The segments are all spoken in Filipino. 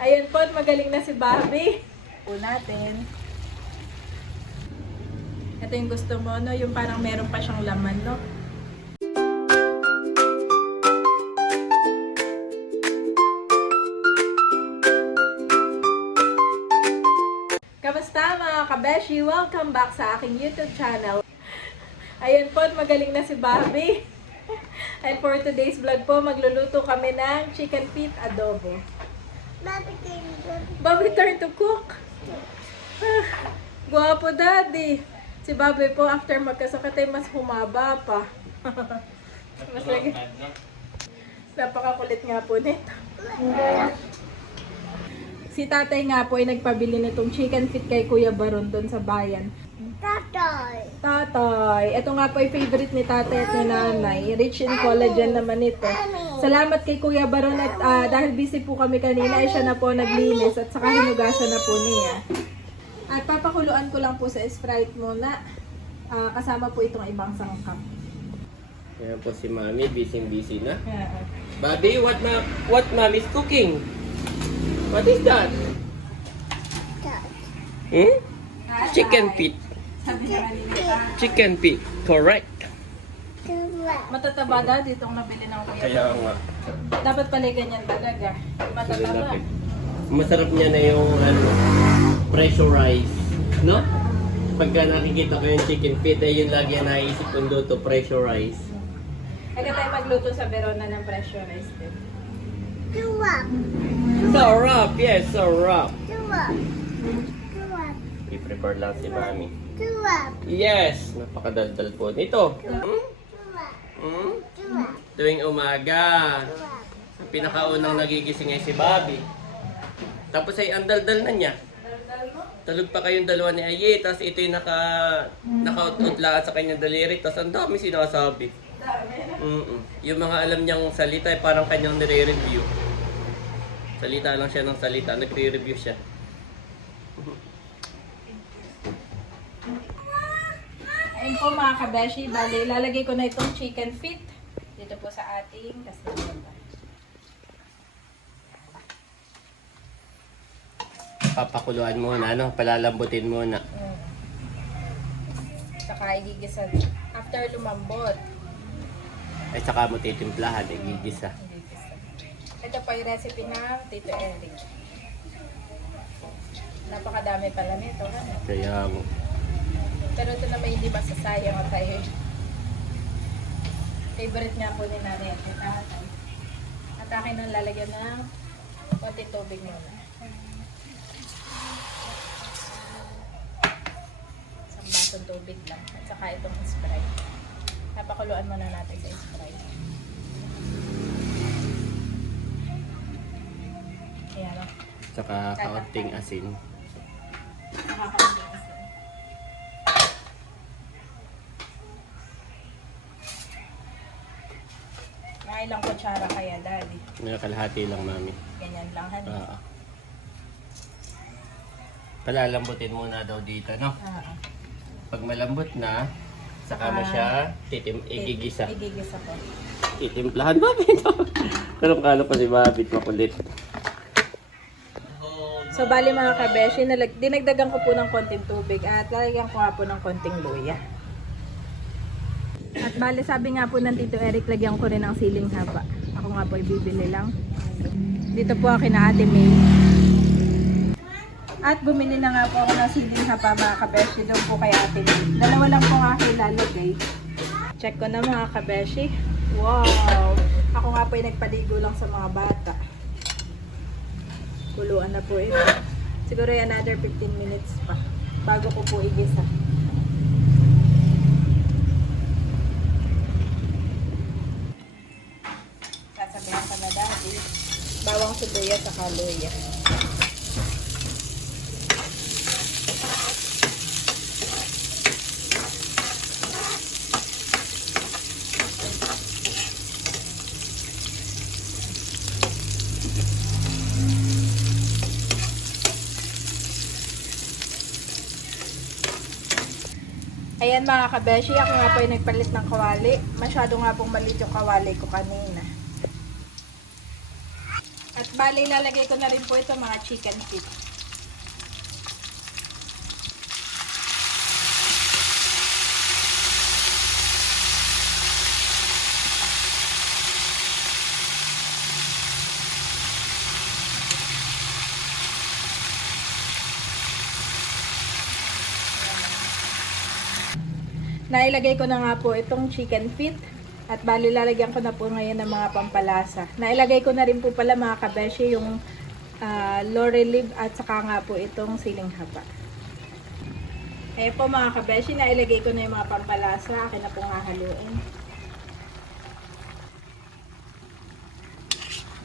Ayun po, at magaling na si Bobby. Po natin. Ito yung gusto mo, no? Yung parang meron pa siyang laman, no? Kamusta mga kabeshi? Welcome back sa aking YouTube channel. Ayun po, at magaling na si Bobby. And for today's vlog po, magluluto kami ng chicken feet adobo. Bobby turn to cook. Guwapo daddy. Si Bobby po after magkasakit ay mas humaba pa. Mas lagi. Napakakulit nga po nito. Si tatay nga po ay nagpabili nitong chicken feet kay Kuya Baron doon sa bayan. Tatay. Ito nga po ay favorite ni tatay at ni nanay. Rich in collagen naman ito. Salamat kay Kuya Baron at dahil busy po kami kanina ay siya na po naglinis at saka hinugasan na po niya. At papakuluan ko lang po sa Sprite muna. Kasama po itong ibang sangkap. Ayan po si Mami, busy na. Bobby, what Mommy's cooking? What is that? Chicken feet. Sabi niya kanina. Chicken feet, correct. Matataba dati itong nabili ng Kuya Kaya Baron. nga. Dapat pala ganyan talaga. Matataba. Masarap niya na yung pressurized, no? Pagka nakikita ko yung chicken feet, ay yun lagi ang naisip kong luto, pressurized. Kaya tayo magluto sa Verona ng pressurized din. Sarap, yes, sarap. I-prepare lang si Mami. Yes, napakadaldal po nito. Tuwing umaga, pinakaunang nagigising ay si Bobby. Tapos ay ang daldal na niya. Tulog pa kayong dalawa ni Aye, tapos ito yung nakautlaan sa kanyang daliri, tapos ang dami sinasabi. Yung mga alam niyang salita ay parang kanyang nire-review. Salita lang siya ng salita, nagre-review siya. Ayun po mga kabeshi, bali ilalagay ko na itong chicken feet dito po sa ating kasilanda. Papakuluan muna, no? Palalambutin muna. Saka igigisa after lumambot. Ay saka mo titimplahan, igigisa. Igigisa. Ito po yung recipe ng Tito Eric. Napakadami pala nito. Ano? Kaya mo. Pero ito naman hindi masasayang at tayo. Favorite nga po ni nanay at ni tatay. At akin ang lalagyan ng konti tubig muna. Isang basong tubig lang. At saka itong Sprite. Napakuluan muna natin sa Sprite. Ayan o. Saka kaunting asin. Nakakaunting asin. Mga ilang kutsara kaya, daddy? May kalahati lang, Mami. Ganyan lang, honey. Palalambutin muna daw dito, no? Pag malambot na, saka mo siya igigisa. Igigisa po. Titimplahan, Bobby ito. Kalong-kalo pa si Bobby, makulit. So, bali mga kabeshi, dinagdagan ko po ng konting tubig at lalagyan ko nga po ng konting luya. At bali, sabi nga po ng Tito Eric, lagyan ko rin ng siling haba. Ako nga po ibibili lang. Dito po ako na Ate May. At bumili na nga po ako ng siling haba mga kabeshi doon po kay Ate May. Dalawa lang po nga ilalagay. Check ko na mga kabeshi. Wow! Ako nga po ay nagpaligo lang sa mga bata. Kuluan na po ito. Siguro another 15 minutes pa bago ko po igisa. Sasabihan ko na dati. Bawang sibuyas sa luya. Ayan mga kabeshi, ako nga po ay nagpalit ng kawali. Masyado nga pong maliit yung kawali ko kanina. At bali lalagay ko na rin po ito mga chicken feet. Nailagay ko na nga po itong chicken feet at bali lalagyan ko na po ngayon ng mga pampalasa. Nailagay ko na rin po pala mga kabeshi yung laurel leaf at saka nga po itong siling haba. Ayan po mga kabeshi, nailagay ko na yung mga pampalasa. Akin na pong hahaluin.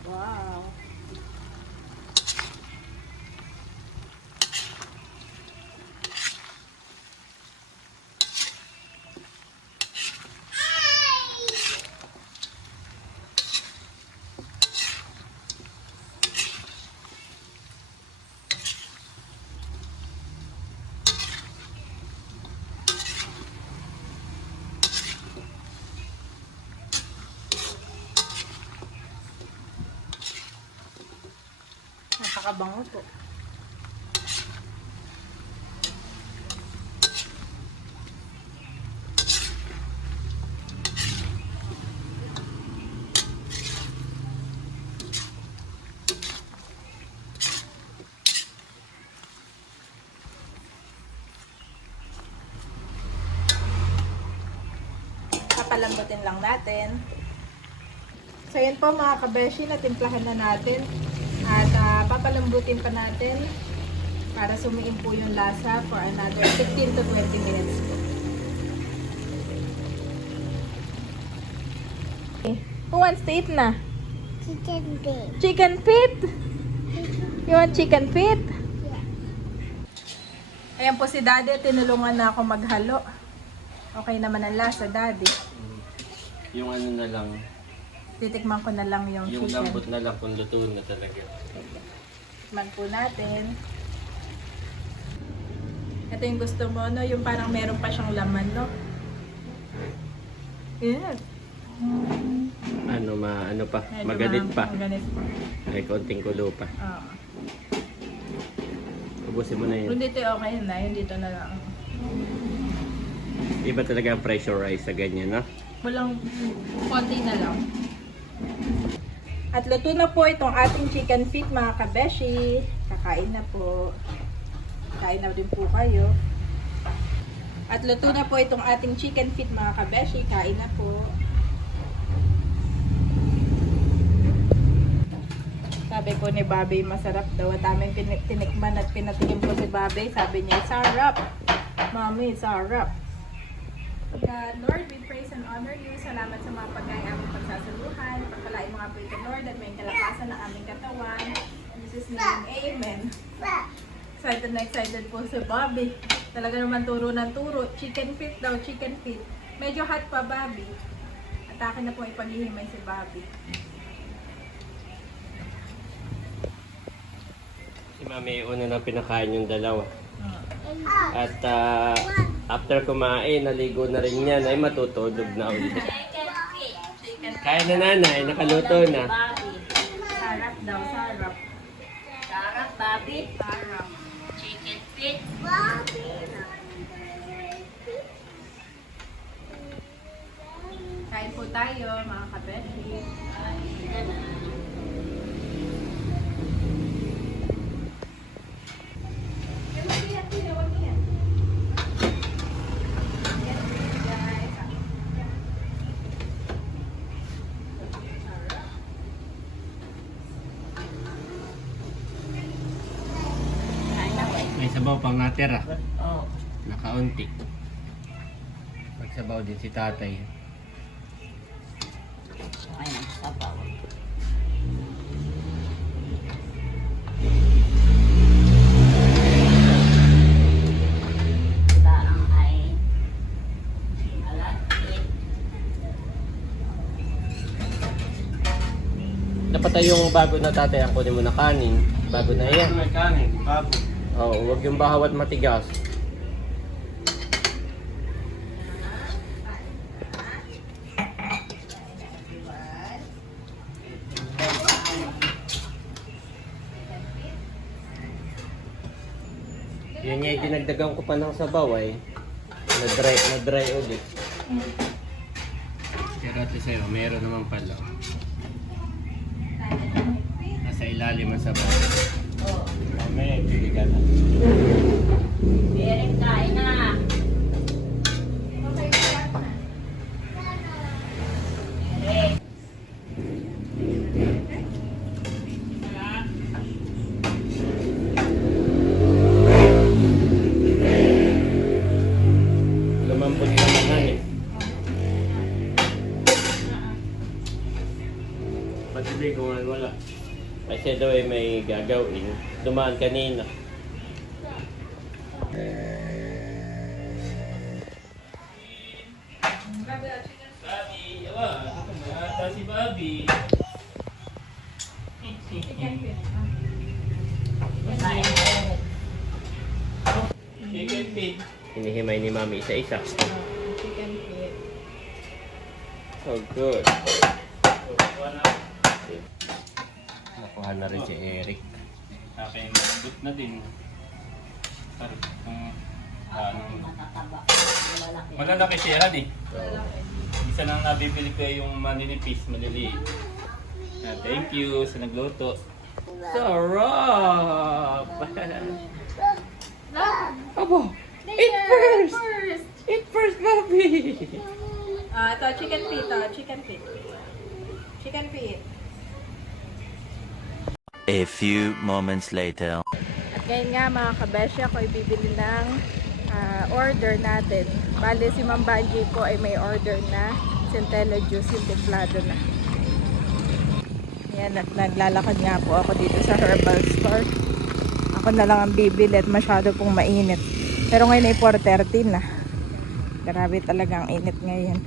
Wow! Napakabango po. Papalambutin lang natin. So yun po mga kabeshi, natimplahan na natin. At papalambutin pa natin para sumiin po yung lasa for another 15 to 20 minutes po. Okay. Who wants to eat na? Chicken feet. Chicken feet? You want chicken feet? Yeah. Ayan po si Daddy, tinulungan na ako maghalo. Okay naman ang lasa, Daddy. Yung ano na lang, Titikman ko na lang yung yung chicken. lambot na lang kung luto na talaga. Tikman po natin. Ito yung gusto mo, no? Yung parang meron pa siyang laman, no? Yes. Ano pa, Medyo maganit pa. Maganit pa. Ay, konting kulo pa. Oo. Ubusin mo na yun. Kung dito okay na, yung dito na lang. Iba talaga ang pressure rice sa ganyan, no? Walang konti na lang. At luto na po itong ating chicken feet mga kabeshi. Kakain na po. Kain na din po kayo. At luto na po itong ating chicken feet mga kabeshi. Kain na po. Sabi po ni Bobby masarap daw. At aming tinikman at pinatikim po si Bobby. Sabi niya, sarap. Mommy, sarap. God, Lord, we praise and honor you. Salamat sa mga pagkain aming pagsasaluhan. Pagpalain mo nga po ito, Lord, at may kalakasan ng aming katawan. In Jesus' name, amen. Excited na excited po si Bobby. Talaga naman turo ng turo. Chicken feet daw, chicken feet. Medyo hot pa, Bobby. At akin na po ipaghihimay si Bobby. Si Mami, una na pinakain yung dalawa. At after kumain, naligo na rin yan, ay matutulog na ulit. Kaya na nanay, nakaluto na. Sarap daw, sarap. Sarap, Bobby. Sarap. Chicken feet. Bobby. Kain po tayo, mga kabeshi. May sabaw pang natira. Oh. Nakaunti. Magsabaw din si tatay. Ayan, sabaw. Daang ay alakit. Dapat ay yung bago na tatay, ang kunin mo na kanin. Bago na yan. May kanin, bago. Oo, huwag yung bahaw at matigas. Yan nga, dinagdagan ko pa ng sabaw ay. Na-dry ulit. Pero at least sa'yo, meron naman pala. Nasa ilalim ang sabaw. Oh. Mamaya, pili ka na. Eric, kain na. Eric. Lumambot na naman eh. Pati ko nga wala. Kasi daw ay may gagawin. Dumaan kanina. Bobby, awa. Ata si Bobby. Kain na, Eric. Chicken feet. Hinihimay ni Mami isa-isa. Chicken feet. Oh, good. Nakuha na rin si Eric. Akin, good na din. Sorry, Matataba. Malalaki. malalaki siya Han eh. Isa lang nabibili ko yung maninipis, maliliit. Thank you sa nagluto. Sarap! Abo! Eat first! Eat first, Bobby! Ito, chicken feet. Chicken feet. Chicken feet. A few moments later. At ngayon nga mga kabeshi, ako ay bibili ng order natin. Bale si Ma'am Banji ko ay may order na centella juice yung templado na. Yan, at naglalakad nga po ako dito sa herbal store. Ako na lang ang bibili at masyado pong mainit. Pero ngayon ay 4:30 na. Grabe talaga ang init ngayon.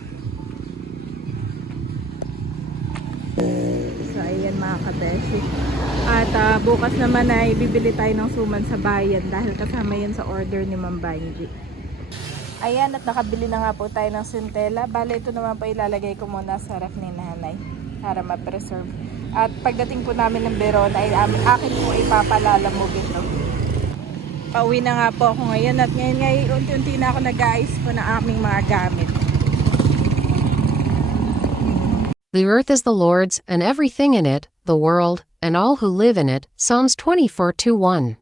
So ayan mga kabeshi. At bukas naman ay bibili tayo ng suman sa bayan dahil kasama yan sa order ni Ma'am Banji. Ayan, at nakabili na nga po tayo ng centella. Bale, ito naman pa ilalagay ko muna sa ref ni nanay para ma-preserve. At pagdating po namin ng Verona ay akin po ipapalalamog ito. Pauwi na nga po ako ngayon at ngayon unti-unti na ako nag-aayos po ng aming mga gamit. The earth is the Lord's, and everything in it, the world, and all who live in it. Psalms 24:1.